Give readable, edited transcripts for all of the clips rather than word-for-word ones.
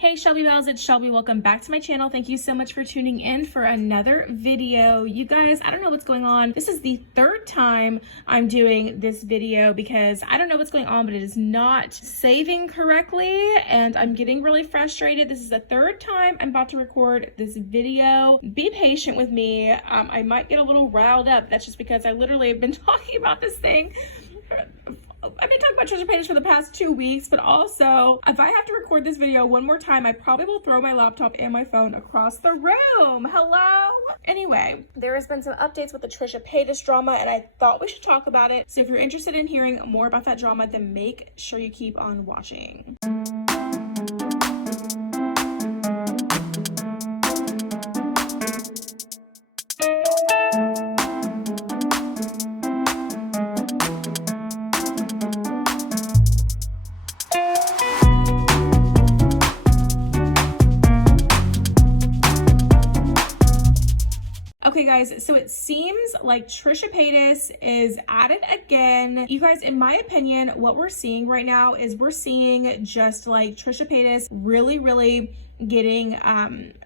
Hey Shelby Bells, it's Shelby. Welcome back to my channel. Thank you so much for tuning in for another video. You guys, I don't know what's going on. This is the third time I'm doing this video because I don't know what's going on, but it is not saving correctly and I'm getting really frustrated. This is the third time I'm about to record this video. Be patient with me. I might get a little riled up. That's just because I literally have been talking about this thing. I've been talking about Trisha Paytas for the past 2 weeks, but also if I have to record this video one more time, I probably will throw my laptop and my phone across the room. Hello? Anyway, there has been some updates with the Trisha Paytas drama and I thought we should talk about it. So if you're interested in hearing more about that drama, then make sure you keep on watching. Okay guys, so it seems like Trisha Paytas is at it again. You guys, in my opinion, what we're seeing right now is we're seeing just like Trisha Paytas really getting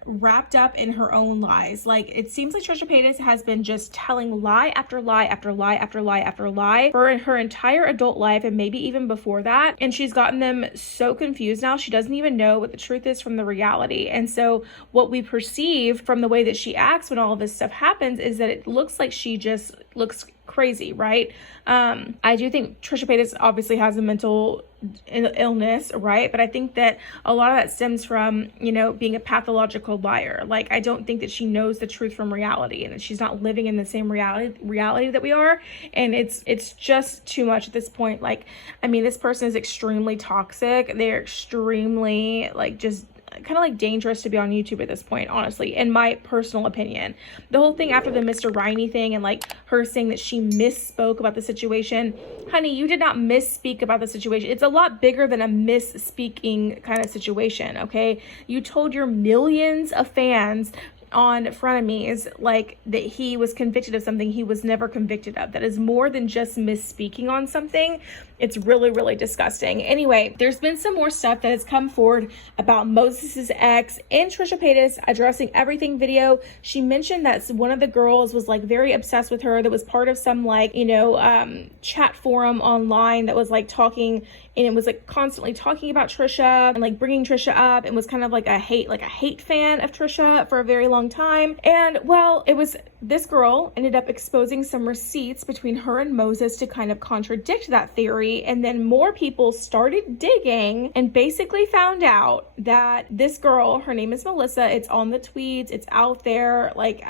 wrapped up in her own lies. Like it seems like Trisha Paytas has been just telling lie after lie after lie after lie after lie for her entire adult life and maybe even before that. And she's gotten them so confused now. She doesn't even know what the truth is from the reality. And so what we perceive from the way that she acts when all of this stuff happens is that it looks like she just looks crazy, right? I do think Trisha Paytas obviously has a mental illness, right? But I think that a lot of that stems from, you know, being a pathological liar. Like, I don't think that she knows the truth from reality and that she's not living in the same reality that we are. And it's just too much at this point. Like, I mean, this person is extremely toxic. They're extremely like just kind of like dangerous to be on YouTube at this point, honestly, in my personal opinion. The whole thing after the Mr. Riney thing and like her saying that she misspoke about the situation. Honey, you did not misspeak about the situation. It's a lot bigger than a misspeaking kind of situation, okay? You told your millions of fans on frenemies like that he was convicted of something he was never convicted of. That is more than just misspeaking on something. It's really disgusting. Anyway, there's been some more stuff that has come forward about Moses's ex and Trisha Paytas addressing everything video. She mentioned that one of the girls was like very obsessed with her, that was part of some like, you know, chat forum online that was like talking, and it was like constantly talking about Trisha and like bringing Trisha up, and was kind of like a hate fan of Trisha for a very long time. And well, it was this girl ended up exposing some receipts between her and Moses to kind of contradict that theory. And then more people started digging and basically found out that this girl, her name is Melissa. It's on the tweets. It's out there. Like,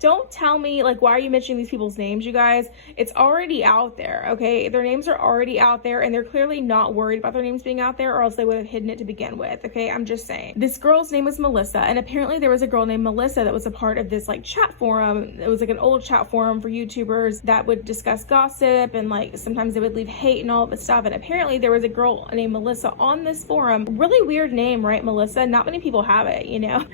don't tell me, like, why are you mentioning these people's names, you guys? It's already out there, okay? Their names are already out there, and they're clearly not worried about their names being out there, or else they would have hidden it to begin with, okay? I'm just saying. This girl's name was Melissa, and apparently there was a girl named Melissa that was a part of this, like, chat forum. It was, like, an old chat forum for YouTubers that would discuss gossip, and, like, sometimes they would leave hate and all of this stuff. And apparently there was a girl named Melissa on this forum. Really weird name, right, Melissa? Not many people have it, you know?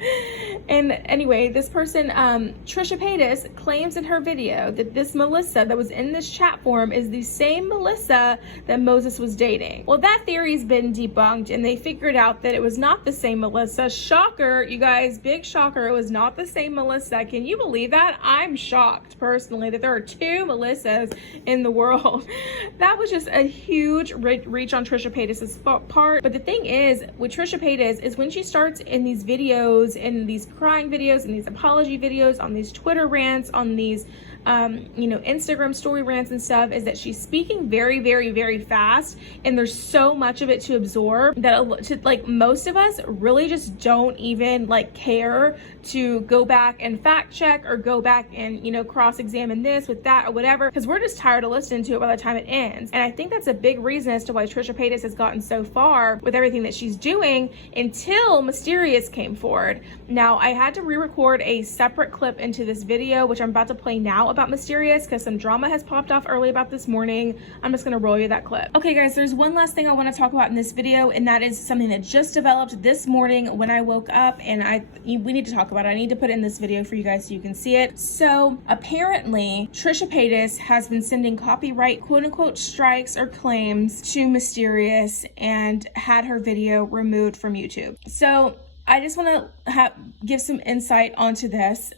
And anyway, this person, Trisha Paytas, claims in her video that this Melissa that was in this chat forum is the same Melissa that Moses was dating. Well, that theory's been debunked, and they figured out that it was not the same Melissa. Shocker, you guys, big shocker. It was not the same Melissa. Can you believe that? I'm shocked, personally, that there are two Melissas in the world. That was just a huge reach on Trisha Paytas' part. But the thing is, with Trisha Paytas, is when she starts in these videos, in these crying videos, in these apology videos, on these Twitter rants, on these you know, Instagram story rants and stuff, is that she's speaking very fast, and there's so much of it to absorb that like most of us really just don't even like care to go back and fact check or go back and, you know, cross-examine this with that or whatever, because we're just tired of listening to it by the time it ends. And I think that's a big reason as to why Trisha Paytas has gotten so far with everything that she's doing until Mysterious came forward. Now, I had to re-record a separate clip into this video, which I'm about to play now, about Mysterious because some drama has popped off early about this morning. I'm just gonna roll you that clip. Okay guys, there's one last thing I want to talk about in this video, and that is something that just developed this morning when I woke up, and we need to talk about it. I need to put it in this video for you guys so you can see it. So apparently Trisha Paytas has been sending copyright quote unquote strikes or claims to Mysterious and had her video removed from YouTube. So I just want to give some insight onto this.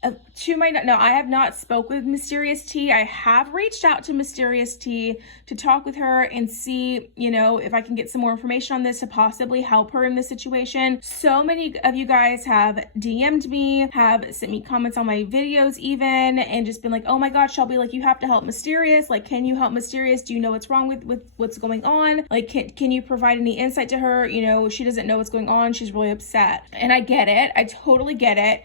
I have not spoke with Mysterious T. I have reached out to Mysterious T to talk with her and see, you know, if I can get some more information on this to possibly help her in this situation. So many of you guys have DM'd me, have sent me comments on my videos even, and just been like, oh my God, Shelby, like you have to help Mysterious. Like, can you help Mysterious? Do you know what's wrong with what's going on? Like, can you provide any insight to her? You know, she doesn't know what's going on. She's really upset. And I get it. I totally get it.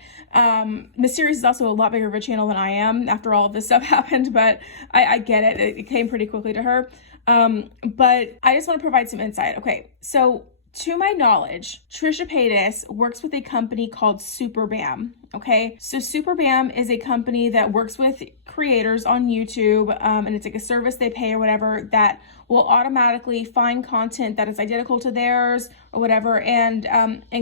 Mysterious is also a lot bigger of a channel than I am after all of this stuff happened, but I get it. It came pretty quickly to her. But I just want to provide some insight. Okay, so to my knowledge, Trisha Paytas works with a company called Superbam. Okay, so Superbam is a company that works with creators on YouTube, and it's like a service they pay or whatever that will automatically find content that is identical to theirs or whatever, and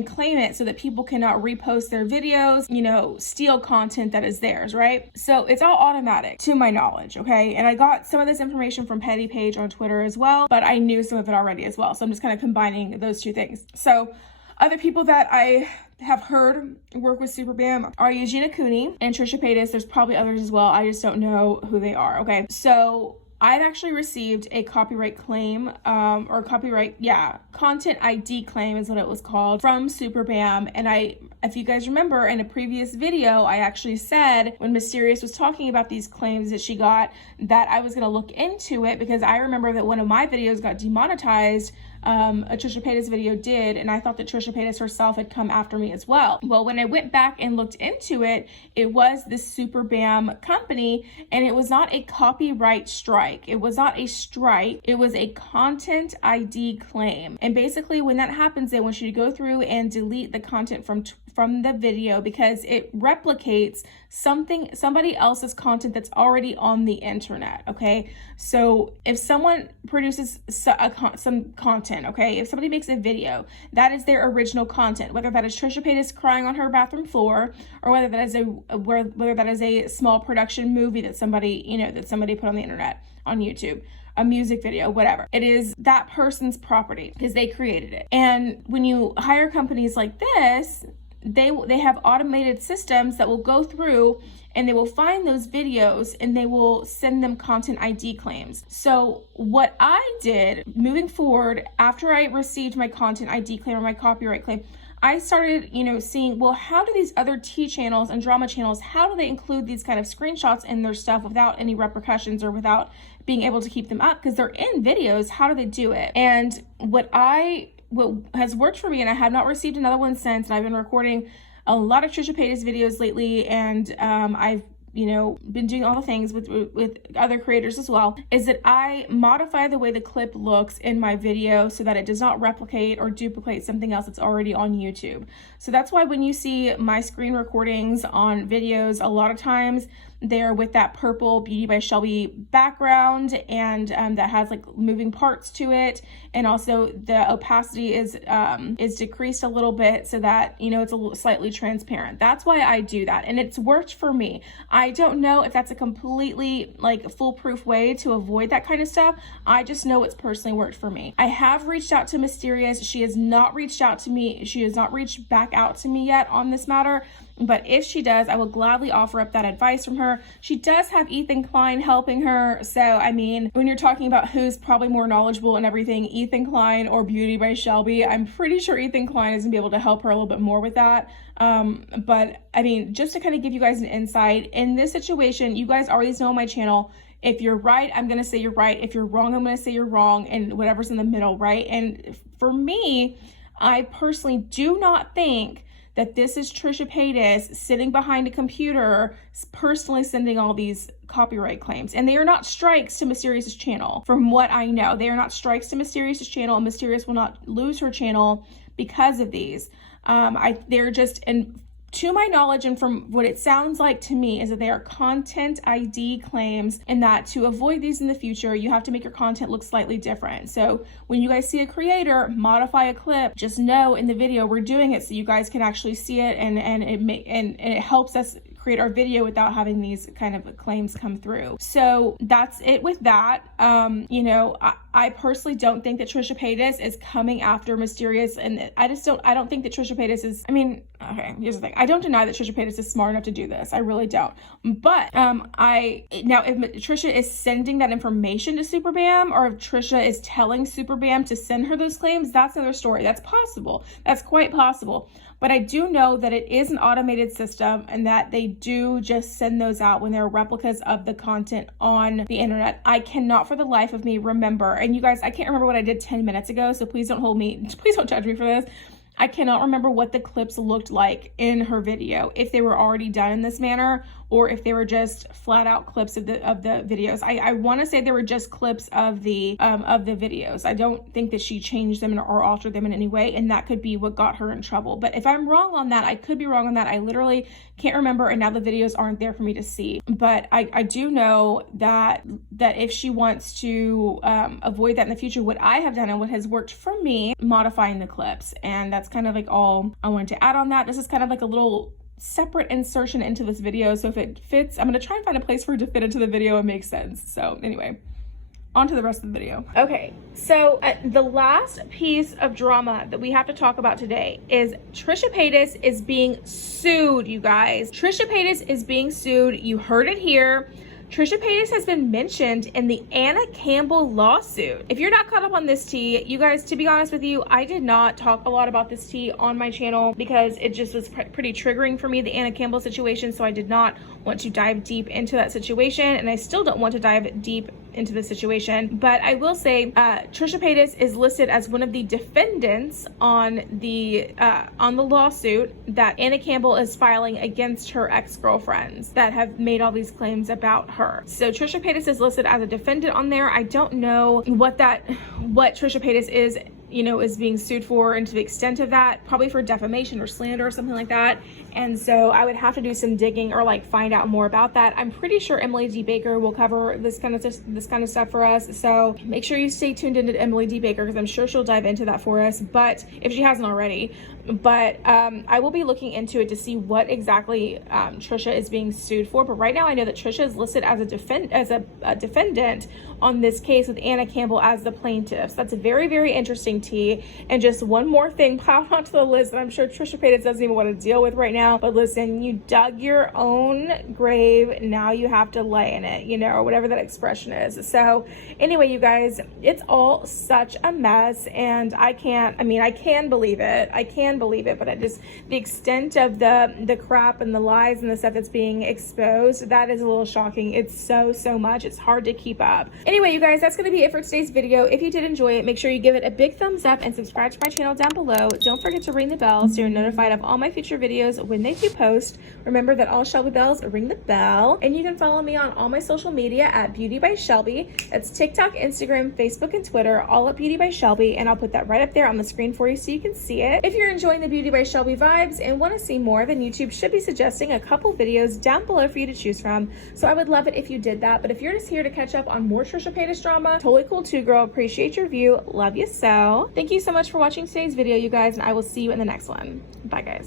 claim it so that people cannot repost their videos, you know, steal content that is theirs, right? So it's all automatic to my knowledge, okay? And I got some of this information from Petty Page on Twitter as well, but I knew some of it already as well. So I'm just kind of combining those two things. So other people that I have heard work with Superbam are Eugenia Cooney and Trisha Paytas. There's probably others as well. I just don't know who they are, okay? So I've actually received a copyright claim, content ID claim is what it was called, from Superbam. And if you guys remember in a previous video, I actually said when Mysterious was talking about these claims that she got, that I was gonna look into it because I remember that one of my videos got demonetized. A Trisha Paytas video did, and I thought that Trisha Paytas herself had come after me as well. Well, when I went back and looked into it, it was the Superbam company, and it was not a copyright strike. It was not a strike. It was a content ID claim. And basically when that happens, they want you to go through and delete the content from the video because it replicates somebody else's content that's already on the internet, okay? So if someone produces some content, okay, if somebody makes a video, that is their original content, whether that is Trisha Paytas crying on her bathroom floor, or whether that is a small production movie that somebody put on the internet, on YouTube, a music video, whatever. It is that person's property because they created it. And when you hire companies like this, they have automated systems that will go through and they will find those videos and they will send them content ID claims. So what I did moving forward after I received my content ID claim or my copyright claim, I started, seeing, well, how do these other tea channels and drama channels, how do they include these kind of screenshots in their stuff without any repercussions or without being able to keep them up? Because they're in videos, how do they do it? And what has worked for me, and I have not received another one since, and I've been recording a lot of Trisha Paytas videos lately, and I've been doing all the things with other creators as well, is that I modify the way the clip looks in my video so that it does not replicate or duplicate something else that's already on YouTube. So that's why when you see my screen recordings on videos, a lot of times they're with that purple Beauty by Shelby background, and that has like moving parts to it, and also the opacity is decreased a little bit so that it's a little slightly transparent. That's why I do that, and it's worked for me. I don't know if that's a completely foolproof way to avoid that kind of stuff. I just know it's personally worked for me. I have reached out to Mysterious. She has not reached out to me. She has not reached back out to me yet on this matter. But if she does, I will gladly offer up that advice from her. She does have Ethan Klein helping her. So, I mean, when you're talking about who's probably more knowledgeable in everything, Ethan Klein or Beauty by Shelby, I'm pretty sure Ethan Klein is gonna be able to help her a little bit more with that. But I mean, just to kind of give you guys an insight, in this situation, you guys already know on my channel, if you're right, I'm going to say you're right. If you're wrong, I'm going to say you're wrong, and whatever's in the middle, right? And for me, I personally do not think that this is Trisha Paytas sitting behind a computer personally sending all these copyright claims. And they are not strikes to Mysterious's channel, from what I know. They are not strikes to Mysterious's channel, and Mysterious will not lose her channel because of these. They're just To my knowledge, and from what it sounds like to me, is that they are content ID claims, and that to avoid these in the future, you have to make your content look slightly different. So when you guys see a creator modify a clip, just know in the video we're doing it so you guys can actually see it, and it helps us create our video without having these kind of claims come through. So that's it with that. You know, I personally don't think that Trisha Paytas is coming after Mysterious, and I don't think that Trisha Paytas is, I mean, okay, here's the thing. I don't deny that Trisha Paytas is smart enough to do this. I really don't. But now if Trisha is sending that information to Superbam, or if Trisha is telling Superbam to send her those claims, that's another story. That's possible. That's quite possible. But I do know that it is an automated system, and that they do just send those out when they're replicas of the content on the internet. I cannot for the life of me remember, and you guys, I can't remember what I did 10 minutes ago, so please don't judge me for this. I cannot remember what the clips looked like in her video, if they were already done in this manner, or if they were just flat out clips of the videos. I want to say they were just clips of the videos. I don't think that she changed them or altered them in any way, and that could be what got her in trouble. But if I'm wrong on that, I could be wrong on that. I literally can't remember, and now the videos aren't there for me to see. But I do know that if she wants to avoid that in the future, what I have done and what has worked for me, modifying the clips, and that's kind of like all I wanted to add on that. This is kind of like a little separate insertion into this video, so if it fits, I'm going to try and find a place for it to fit into the video and make sense. So anyway, on to the rest of the video. Okay, so the last piece of drama that we have to talk about today is Trisha Paytas is being sued, you guys. Trisha Paytas is being sued. You heard it here. Trisha Paytas has been mentioned in the Anna Campbell lawsuit. If you're not caught up on this tea, you guys, to be honest with you, I did not talk a lot about this tea on my channel because it just was pretty triggering for me, the Anna Campbell situation, so I did not want to dive deep into that situation, and I still don't want to dive deep into the situation. But I will say Trisha Paytas is listed as one of the defendants on the lawsuit that Anna Campbell is filing against her ex-girlfriends that have made all these claims about her. So Trisha Paytas is listed as a defendant on there. I don't know what Trisha Paytas is being sued for, and to the extent of that, probably for defamation or slander or something like that. And so I would have to do some digging or like find out more about that. I'm pretty sure Emily D. Baker will cover this kind of stuff for us. So make sure you stay tuned into Emily D. Baker, because I'm sure she'll dive into that for us, but if she hasn't already. But I will be looking into it to see what exactly Trisha is being sued for. But right now I know that Trisha is listed as a defendant on this case, with Anna Campbell as the plaintiff. So that's a very, very interesting tea. And just one more thing piled onto the list that I'm sure Trisha Paytas doesn't even want to deal with right now. But listen, you dug your own grave, now you have to lay in it, or whatever that expression is. So anyway, you guys, it's all such a mess, and I can believe it, but the extent of the crap and the lies and the stuff that's being exposed, that is a little shocking. It's so much, it's hard to keep up. Anyway, you guys, that's going to be it for today's video. If you did enjoy it, make sure you give it a big thumbs up and subscribe to my channel down below. Don't forget to ring the bell so you're notified of all my future videos when they do post. Remember that all Shelby bells ring the bell, and you can follow me on all my social media at Beauty by Shelby. That's TikTok, Instagram, Facebook, and Twitter, all at Beauty by Shelby, and I'll put that right up there on the screen for you so you can see it. If you're enjoying the Beauty by Shelby vibes and want to see more, then YouTube should be suggesting a couple videos down below for you to choose from. So I would love it if you did that. But if you're just here to catch up on more Trisha Paytas drama, totally cool too, girl. Appreciate your view. Love you so. Thank you so much for watching today's video, you guys, and I will see you in the next one. Bye, guys.